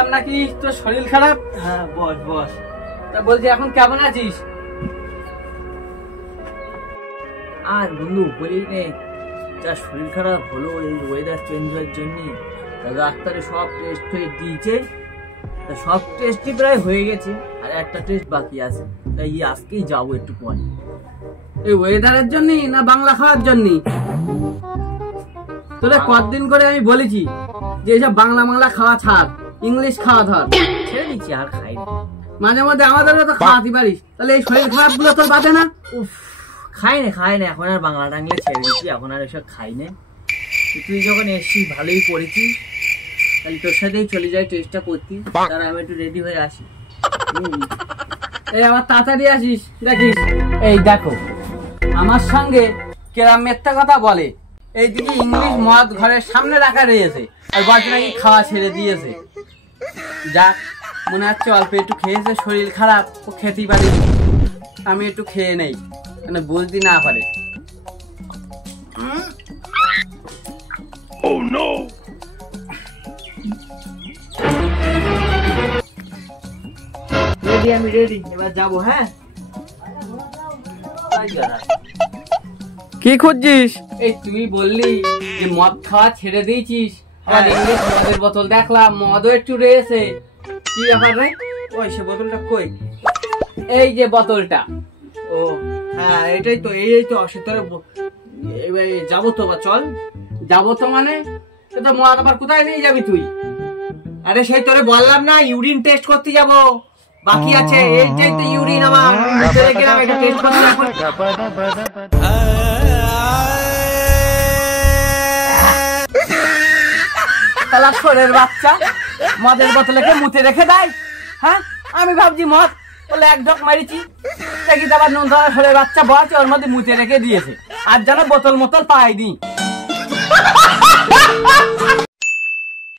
শুনলাম নাকি তোর শরীর খারাপ? হ্যাঁ বস বস। তা বলছি এখন কেমন আছিস? আর বন্ধু বলিস নে, যা শরীর খারাপ হলো এই ওয়েদার চেঞ্জ হওয়ার জন্য। ডাক্তারে সব টেস্ট দিয়েছে, সব টেস্টই প্রায় হয়ে গেছে, আর একটা টেস্ট বাকি আছে। তাই আজকেই যাবো একটু পরে। এই ওয়েদারের জন্য না বাংলা খাওয়ার জন্য? তোরে কতদিন করে আমি বলেছি যে এইসব বাংলা বাংলা খাওয়া ছাড়, ইংলিশ খাওয়া ধর। ছেড়ে দিচ্ছি, আর খাই না। মাঝে মধ্যে আমাদেরও তো খাওয়াতে পারিস, তাহলে এই শরীর খারাপ গুলো তোর বাঁধে না? উফ, খাই না এখন আর বাংলা টাংলা ছেড়ে দিচ্ছি, এখন আর এসব খাই না। তুই যখন এসছিস ভালোই করেছিস, তাহলে তোর সাথেই চলে যাই টেস্টটা করতি। তার আমি একটু রেডি হয়ে আসি। এই আমার তাড়াতাড়ি আসিস। দেখিস এই দেখো আমার সঙ্গে কেরাম মিথ্যা কথা বলে। এইদিকে ইংলিশ মদ ঘরের সামনে রাখা রয়েছে, আর বলছে নাকি খাওয়া ছেড়ে দিয়েছে। যাক, মনে হচ্ছে অল্প একটু খেয়েছে, শরীর খারাপ, ও খেতেই পারিনি। আমি একটু খেয়ে নেই, মানে বুঝতে না পারে। Oh no! রেডি, আমি রেডি, এবার যাবো। হ্যাঁ, কি খুঁজছিস? এই তুই বললি যে মদ খাওয়া ছেড়ে দিয়েছিস, আর ইংলিশ মদের বোতল দেখলাম, মদও একটু রয়েছে। কি ব্যাপার রে? ওই সে বোতলটা কই? এই যে বোতলটা। ও হ্যাঁ, এটাই তো, এই তো অসুতরে যাবো তো। বা চল। যাবো তো মানে? তো মদ আবার কোথায় নিয়ে যাবি তুই? আরে সেই তোরে বললাম না, ইউরিন টেস্ট করতে যাব, বাকি আছে। এইটাই তো ইউরিন, আমার ভিতরে গেলাম এটা টেস্ট করতে। এখন তালা শোরের বাচ্চা মদের বোতলে কে মুতে রেখে দেয়? হ্যাঁ, আমি ভাবছি মদ বলে এক ঢোক মারিছি, দেখি তো আবার নুন ধরা শোরের বাচ্চা বলছে ওর মধ্যে মুতে রেখে দিয়েছে, আর যেন বোতল মোতল পাইনি।